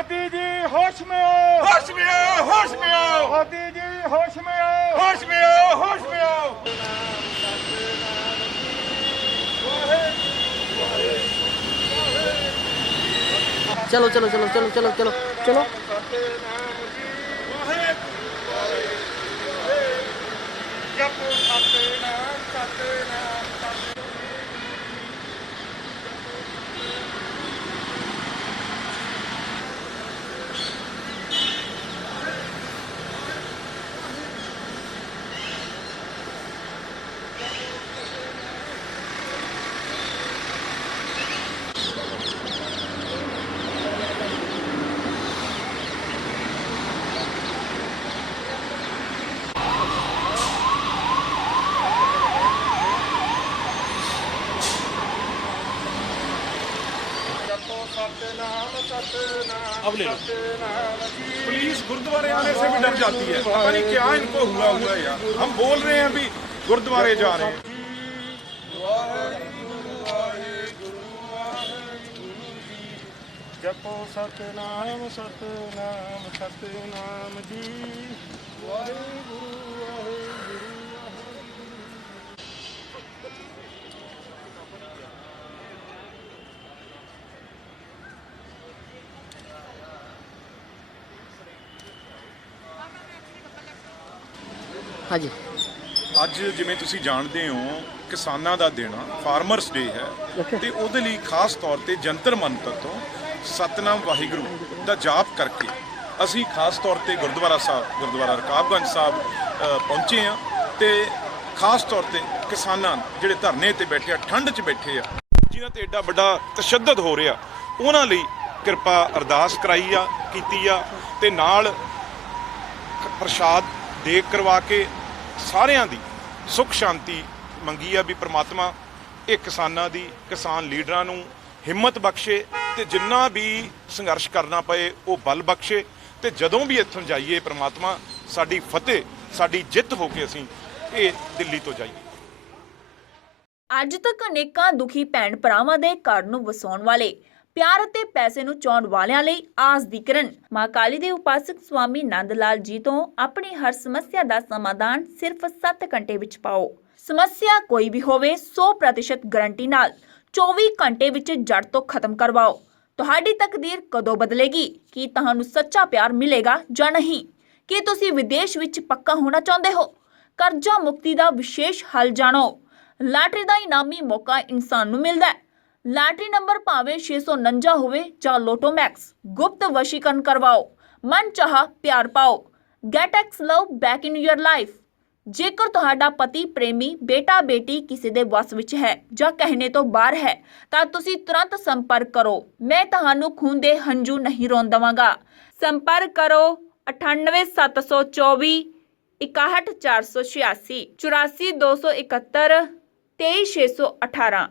मोदी जी होश में आओ होश में आओ होश में आओ मोदी जी होश में आओ होश में आओ होश में आओ चलो चलो चलो चलो चलो चलो चलो जब अब ले लो। सतनाम जी पुलिस गुरुद्वारे आने से भी डर जाती है पता नहीं क्या इनको हुआ हुआ है यार हम बोल रहे हैं अभी गुरुद्वारे जा रहे हैं ਜਪੋ ਸਤਨਾਮ ਸਤਨਾਮ ਸਤਨਾਮ ਜੀ ਵਾਹਿਗੁਰੂ ਵਾਹਿਗੁਰੂ ਹਾਂਜੀ। ਅੱਜ ਜਿਵੇਂ ਤੁਸੀਂ ਜਾਣਦੇ ਹੋ ਕਿਸਾਨਾਂ ਦਾ ਦਿਨ ਆ ਫਾਰਮਰਸ ਡੇ ਹੈ। ਤੇ ਉਹਦੇ ਲਈ ਖਾਸ ਤੌਰ ਤੇ ਜੰਤਰ ਮੰਤਰ ਤੋਂ ਸਤਨਾਮ ਵਾਹਿਗੁਰੂ ਦਾ ਜਾਪ ਕਰਕੇ ਅਸੀਂ ਖਾਸ ਤੌਰ ਤੇ ਗੁਰਦੁਆਰਾ ਸਾਹਿਬ ਗੁਰਦੁਆਰਾ ਰਕਾਬਗੰਜ ਸਾਹਿਬ ਪਹੁੰਚੇ ਆ ਤੇ ਖਾਸ ਤੌਰ ਤੇ ਕਿਸਾਨਾਂ ਜਿਹੜੇ ਧਰਨੇ ਤੇ ਬੈਠੇ ਆ ਠੰਡ 'ਚ ਬੈਠੇ ਆ ਜਿਨ੍ਹਾਂ ਤੇ ਐਡਾ ਵੱਡਾ ਤਸ਼ੱਦਦ ਹੋ ਰਿਹਾ ਉਹਨਾਂ ਲਈ ਕਿਰਪਾ ਅਰਦਾਸ ਕਰਾਈ ਆ ਕੀਤੀ ਆ। ਤੇ ਨਾਲ ਪ੍ਰਸ਼ਾਦ ਦੇਗ ਕਰਵਾ ਕੇ ਸਾਰਿਆਂ ਦੀ ਸੁਖ ਸ਼ਾਂਤੀ ਮੰਗੀ ਆ ਵੀ ਪ੍ਰਮਾਤਮਾ ਇਹ ਕਿਸਾਨਾਂ ਦੀ, ਕਿਸਾਨ ਲੀਡਰਾਂ ਨੂੰ ਹਿੰਮਤ ਬਖਸ਼ੇ ਤੇ ਜਿੰਨਾ ਵੀ ਸੰਘਰਸ਼ ਕਰਨਾ ਪਏ ਉਹ ਬਲ ਬਖਸ਼ੇ ਤੇ ਜਦੋਂ ਵੀ ਇੱਥੋਂ ਜਾਈਏ ਪ੍ਰਮਾਤਮਾ, ਸਾਡੀ ਫਤਿਹ, ਸਾਡੀ ਜਿੱਤ ਹੋ ਕੇ ਅਸੀਂ ਇਹ ਦਿੱਲੀ ਤੋਂ ਜਾਈਏ। ਅੱਜ ਤੱਕ ਅਨੇਕਾਂ ਦੁਖੀ ਭੈਣ ਭਰਾਵਾਂ ਦੇ ਘਰ ਨੂੰ ਵਸਾਉਣ ਵਾਲੇ ਪਿਆਰ ਅਤੇ ਪੈਸੇ ਨੂੰ ਚਾਹੁਣ ਵਾਲਿਆਂ ਲਈ ਆਸ ਦੀ ਕਿਰਨ। ਮਾਂ ਕਾਲੀ ਦੇ ਉਪਾਸਕ ਸਵਾਮੀ ਨੰਦ ਲਾਲ ਜੀ ਤੋਂ ਆਪਣੀ ਹਰ ਸਮੱਸਿਆ ਦਾ ਸਮਾਧਾਨ ਸਿਰਫ 7 ਘੰਟੇ ਵਿੱਚ ਪਾਓ। ਸਮੱਸਿਆ ਕੋਈ ਵੀ ਹੋਵੇ 100% ਗਾਰੰਟੀ ਨਾਲ 24 ਘੰਟੇ ਵਿੱਚ ਜੜ ਤੋਂ ਖਤਮ ਕਰਵਾਓ। ਤੁਹਾਡੀ ਤਕਦੀਰ ਕਦੋਂ ਬਦਲੇਗੀ? ਕੀ ਤੁਹਾਨੂੰ ਸੱਚਾ ਪਿਆਰ ਮਿਲੇਗਾ ਜਾਂ ਨਹੀਂ? ਕੀ ਤੁਸੀਂ ਵਿਦੇਸ਼ ਵਿੱਚ ਪੱਕਾ ਹੋਣਾ ਚਾਹੁੰਦੇ ਹੋ? ਕਰਜ਼ਾ ਮੁਕਤੀ ਦਾ ਵਿਸ਼ੇਸ਼ ਹੱਲ ਜਾਣੋ। ਲਾਟਰੀ ਦਾ ਇਨਾਮੀ ਮੌਕਾ ਇਨਸਾਨ ਨੂੰ ਮਿਲਦਾ ਹੈ। ਲਾਟਰੀ ਨੰਬਰ ਭਾਵੇਂ 649 ਹੋਵੇ ਜਾਂ ਲੋਟੋ ਗੁਪਤ ਵਸ਼ੀਕਰਨ ਕਰਵਾਓ। ਮਨ ਚਾਹਾ, ਪਿਆਰ ਪਾਓ। Get ex love back in your life ਜੇਕਰ ਤੁਹਾਡਾ ਪਤੀ, ਪ੍ਰੇਮੀ, ਬੇਟਾ, ਬੇਟੀ ਕਿਸੇ ਦੇ ਵਸ ਵਿੱਚ ਹੈ ਜਾਂ ਕਹਿਣੇ ਤੋਂ ਬਾਹਰ ਹੈ, ਤਾਂ ਤੁਸੀਂ ਤੁਰੰਤ ਸੰਪਰਕ ਕਰੋ। ਮੈਂ ਤੁਹਾਨੂੰ ਖੂਨ ਦੇ ਹੰਝੂ ਨਹੀਂ ਰੋਣ ਦਵਾਂਗਾ। ਸੰਪਰਕ ਕਰੋ 98724 61486 84271 23618